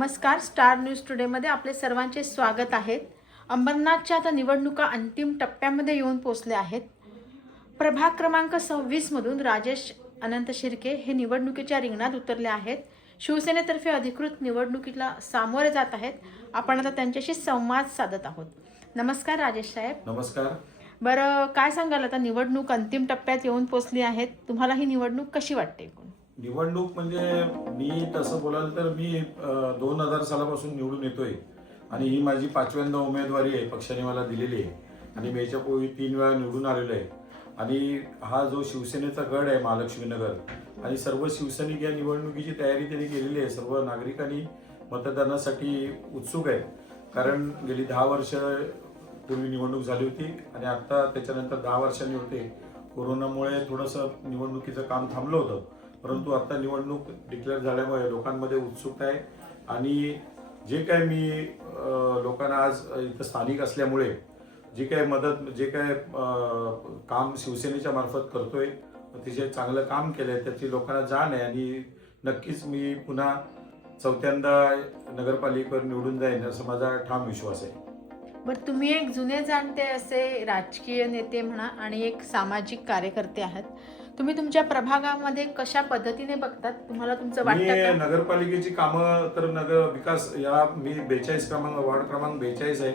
नमस्कार. Star news टुडेमध्ये आपले सर्वांचे स्वागत आहे. अंबरनाथच्या आता निवडणुका अंतिम टप्प्यामध्ये येऊन पोहोचल्या आहेत. प्रभाग क्रमांक 26 मधून राजेश अनंत शिर्के हे निवडणुकीच्या रिंगणात उतरले आहेत. शिवसेनेतर्फे अधिकृत निवडणुकीला सामोरे जात आहेत. आपण आता त्यांच्याशी संवाद साधत आहोत. नमस्कार राजेश साहेब. नमस्कार. बरं, काय सांगाल, आता निवडणूक अंतिम टप्प्यात येऊन पोहोचली आहेत. तुम्हाला ही निवडणूक कशी वाटते? निवडणूक म्हणजे मी तसं बोलाल तर मी 2000 सालापासून निवडून येतोय आणि ही माझी 5व्यांदा उमेदवारी आहे. पक्षाने मला दिलेली आहे आणि मी याच्यापूर्वी 3 वेळा निवडून आलेलो आहे. आणि हा जो शिवसेनेचा गड आहे महालक्ष्मीनगर, आणि सर्व शिवसैनिक या निवडणुकीची तयारी त्यांनी केलेली आहे. सर्व नागरिकांनी मतदानासाठी उत्सुक आहेत, कारण गेली 10 वर्ष पूर्वी निवडणूक झाली होती आणि आता त्याच्यानंतर 10 वर्षांनी होते. कोरोनामुळे थोडंसं निवडणुकीचं काम थांबलं होतं, परंतु आता निवडणूक डिक्लेअर झाल्यामुळे लोकांमध्ये उत्सुकता आहे. आणि जे काय मी लोकांना आज इथं स्थानिक असल्यामुळे जी काय मदत, जे काय काम शिवसेनेच्या मार्फत करतोय, अतिशय चांगलं काम केलं आहे, त्याची लोकांना जाण आहे. आणि नक्कीच मी पुन्हा 4थ्यांदा नगरपालिकेवर निवडून जाईन असं माझा ठाम विश्वास आहे. बरं, तुम्ही एक जुने जाणते असे राजकीय नेते म्हणा आणि एक सामाजिक कार्यकर्ते आहात. तुम्ही तुमच्या प्रभागामध्ये कशा पद्धतीने बघतात? तुम्हाला तुमचं वाटतं का? नगरपालिकेची कामं तर नगर विकास या मी 42 क्रमांक वार्ड क्रमांक 42 आहे,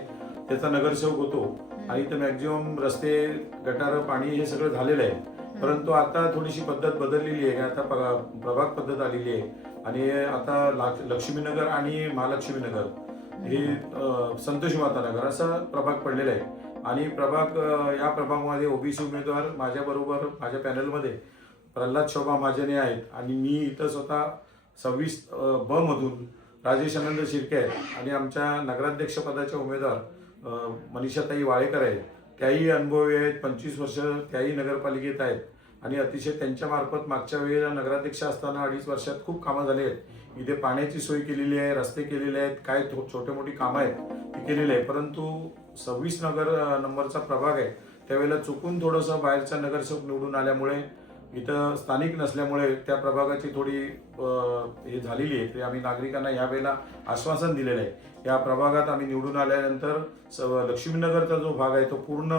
त्याचा नगरसेवक होतो आणि इथं मॅक्झिमम रस्ते, गटार, पाणी हे सगळं झालेलं आहे. परंतु आता थोडीशी पद्धत बदललेली आहे. आता प्रभाग पद्धत आलेली आहे आणि आता लक्ष्मीनगर आणि महालक्ष्मीनगर हे संतोषी माता नगर असा प्रभाग पडलेला आहे. आणि या प्रभागामध्ये ओबीसी उमेदवार माझ्याबरोबर माझ्या पॅनलमध्ये प्रल्हाद शोभा महाजने आहेत आणि मी इथं स्वतः 26 ब मधून राजेश अनंत शिर्के आहेत. आणि आमच्या नगराध्यक्ष पदाच्या उमेदवार मनीषाताई वाळेकर आहेत. त्याही अनुभवी आहेत, 25 वर्ष त्याही नगरपालिकेत आहेत आणि अतिशय त्यांच्या मार्फत मागच्या वेळेला नगराध्यक्ष असताना 2.5 वर्षात खूप कामं झाली आहेत. इथे पाण्याची सोय केलेली आहे, रस्ते केलेले आहेत, काय छोटे मोठी कामं आहेत ती केलेली आहे. परंतु 26 नंबरचा प्रभाग आहे, त्यावेळेला चुकून थोडंसं बाहेरचा नगरसेवक निवडून आल्यामुळे, इथं स्थानिक नसल्यामुळे त्या प्रभागाची थोडी हे झालेली आहे. ते आम्ही नागरिकांना यावेळेला आश्वासन दिलेलं आहे. या प्रभागात आम्ही निवडून आल्यानंतर लक्ष्मीनगरचा जो भाग आहे तो पूर्ण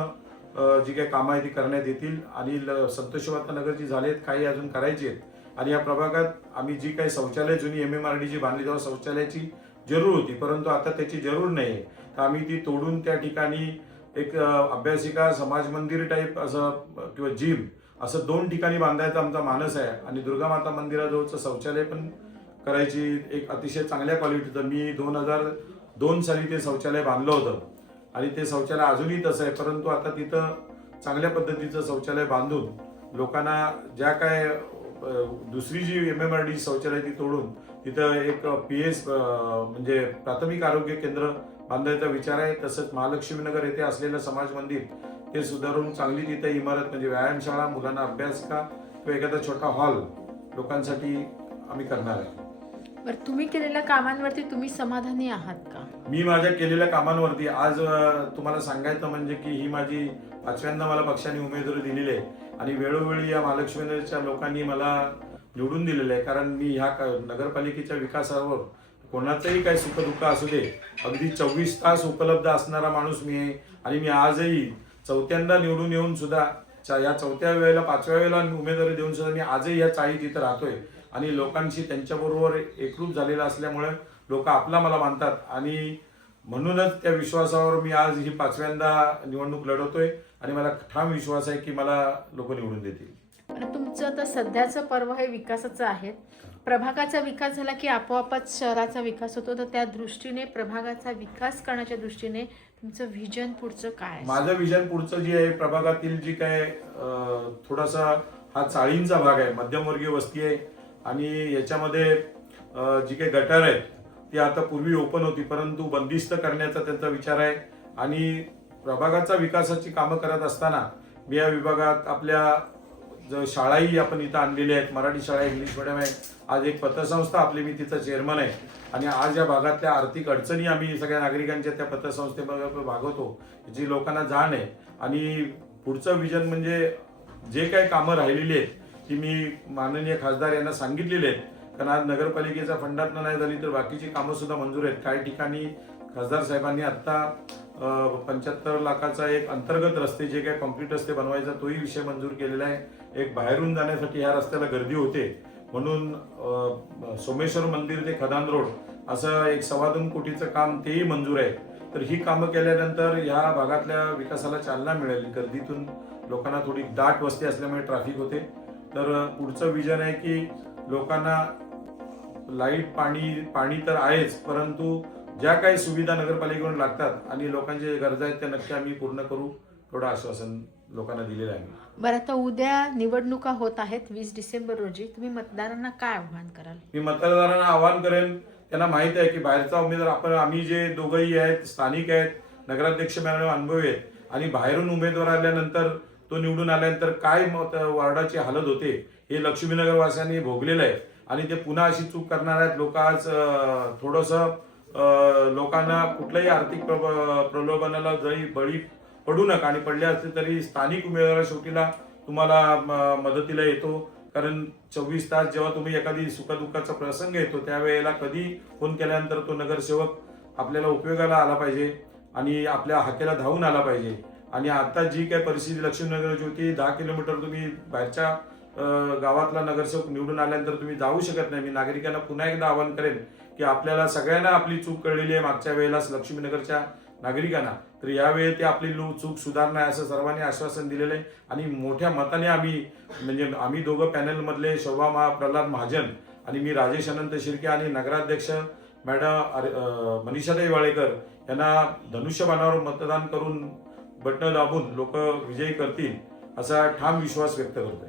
जी काही कामं आहे ती करण्यात येतील. आणि संतोषी माता नगरची झाली आहेत, काही अजून करायची आहेत. आणि या प्रभागात आम्ही जी काही शौचालय जुनी MMRDची बांधली, तेव्हा शौचालयाची जरूर होती, परंतु आता त्याची जरूर नाही आहे. तर आम्ही ती तोडून त्या ठिकाणी एक अभ्यासिका, समाज मंदिर टाईप असं किंवा जिम असं 2 ठिकाणी बांधायचा आमचा मानस आहे. आणि दुर्गा माता मंदिराजवळचं शौचालय पण करायची एक अतिशय चांगल्या क्वालिटीचं. मी 2002 साली ते शौचालय बांधलं होतं आणि ते शौचालय अजूनही तसं आहे. परंतु आता तिथं चांगल्या पद्धतीचं शौचालय बांधून लोकांना ज्या काय दुसरी जी MMRD शौचालय ती तोडून तिथं एक PS म्हणजे प्राथमिक आरोग्य केंद्र बांधायचा विचार आहे. तसंच महालक्ष्मीनगर येथे असलेलं समाज मंदिर ते सुधारून चांगली तिथे इमारत म्हणजे व्यायामशाळा, मुलांना अभ्यासिका किंवा एखादा छोटा हॉल लोकांसाठी आम्ही करणार आहे. बरं, तुम्ही केलेल्या कामांवरती तुम्ही समाधानी आहात का? मी माझ्या केलेल्या कामांवरती आज तुम्हाला सांगायचं म्हणजे की ही माझी 5व्यांदा मला पक्षाने उमेदवारी दिलेली आहे आणि वेळोवेळी या महालक्ष्मीनगरच्या लोकांनी मला निवडून दिलेलं आहे. कारण मी ह्या नगरपालिकेच्या विकासावर कोणाचंही काही सुखदुःख असू दे, अगदी 24 तास उपलब्ध असणारा माणूस मी आहे. आणि मी आजही 4थ्यांदा निवडून येऊन सुद्धा या 4थ्या वेळेला 5व्या वेळेला उमेदवारी देऊन सुद्धा मी आजही या चाळीत इथं राहतोय आणि लोकांशी त्यांच्याबरोबर एकरूप झालेला असल्यामुळे लोक आपला मला मानतात. आणि म्हणूनच त्या विश्वासावर मी आज ही 5व्यांदा निवडणूक लढवतोय आणि मला ठाम विश्वास आहे की मला लोक निवडून देतील. तुमचं आता सध्याचं पर्व हे विकासाचं आहे. प्रभागाचा विकास झाला की आपोआपच शहराचा विकास होतो. तर त्या दृष्टीने प्रभागाचा विकास करण्याच्या दृष्टीने तुमचं व्हिजन पुढचं काय? माझं व्हिजन पुढचं जे आहे, प्रभागातील जी काय थोडासा हा चाळींचा भाग आहे, मध्यमवर्गीय वस्ती आहे आणि याच्यामध्ये जी काही गटार आहेत ती आता पूर्वी ओपन होती, परंतु बंदिस्त करण्याचा त्यांचा विचार आहे. आणि प्रभागाचा विकासाची कामं करत असताना मी या विभागात आपल्या शाळाही आपण इथं आणलेल्या आहेत. मराठी शाळा, इंग्लिश मिडियम आहे. आज एक पतसंस्था आपली, मी तिचा चेअरमन आहे. आणि आज या भागातल्या आर्थिक अडचणी आम्ही सगळ्या नागरिकांच्या त्या पतसंस्थेमध्ये भागवतो, जी लोकांना जाण आहे. आणि पुढचं विजन म्हणजे जे काही कामं राहिलेली आहेत ती मी माननीय खासदार यांना सांगितलेले आहेत कारण आज नगरपालिकेच्या फंडातनं नाही झाली तर बाकीची कामं सुद्धा मंजूर आहेत. काही ठिकाणी खासदार साहेबांनी आत्ता 75 लाखाचा एक अंतर्गत रस्ते जे काही कॉन्क्रीट रस्ते बनवायचा तोही विषय मंजूर केलेला आहे. एक बाहेरून जाण्यासाठी ह्या रस्त्याला गर्दी होते म्हणून सोमेश्वर मंदिर ते खदान रोड असं एक 2.25 कोटीचं काम तेही मंजूर आहे. तर ही कामं केल्यानंतर ह्या भागातल्या विकासाला चालना मिळेल. गर्दीतून लोकांना थोडी दाट वस्ती असल्यामुळे ट्रॅफिक होते. तर पुढचं विजन आहे की लोकांना लाईट पाणी तर आहेच, परंतु ज्या काही सुविधा नगरपालिकेकडून लागतात आणि लोकांचे गरजा आहेत त्या नक्की आम्ही पूर्ण करू, थोडं आश्वासन लोकांना दिलेलं आहे. बरं, आता उद्या निवडणुका होत आहेत 20 डिसेंबर रोजी. तुम्ही मतदारांना काय आव्हान कराल? मी मतदारांना आवाहन करेन, त्यांना माहित आहे की बाहेरचा उमेदवार आम्ही जे दोघंही आहेत स्थानिक आहेत, नगराध्यक्ष मॅडम अनुभवी आहेत आणि बाहेरून उमेदवार आल्यानंतर तो निवडून आल्यानंतर काय वार्डाची हालत होते हे लक्ष्मीनगर वासियांनी भोगलेलं आहे आणि ते पुन्हा अशी चूक करणार आहेत. लोक आज थोडंसं लोकांना कुठल्याही आर्थिक प्रलोभनाला जरी बळी पडू नका आणि पडले असते तरी स्थानिक उमेदवार शेवटीला तुम्हाला मदतीला येतो. कारण 24 तास जेव्हा तुम्ही एखादी सुखदुःखाचा प्रसंग येतो त्यावेळेला कधी फोन केल्यानंतर तो नगरसेवक आपल्याला उपयोगाला आला पाहिजे आणि आपल्या हाकेला धावून आला पाहिजे. आणि आता जी काही परिस्थिती लक्ष्मीनगरची होती, 10 किलोमीटर तुम्ही बाहेरच्या गावातला नगरसेवक निवडून आल्यानंतर तुम्ही जाऊ शकत नाही. मी नागरिकांना पुन्हा एकदा आवाहन करेन की आपल्याला सगळ्यांना आपली चूक कळलेली आहे मागच्या वेळेलाच लक्ष्मीनगरच्या नागरिकांना. तर यावेळी ते आपली चूक सुधारणार आहे असं सर्वांनी आश्वासन दिलेलं आहे आणि मोठ्या मताने आम्ही दोघं पॅनलमधले शोभा प्रल्हाद महाजन आणि मी राजेश अनंत शिर्के आणि नगराध्यक्ष मॅडम मनीषाताई वाळेकर यांना धनुष्यबाणावर मतदान करून बटणं दाबून लोक विजयी करतील असा ठाम विश्वास व्यक्त करतोय.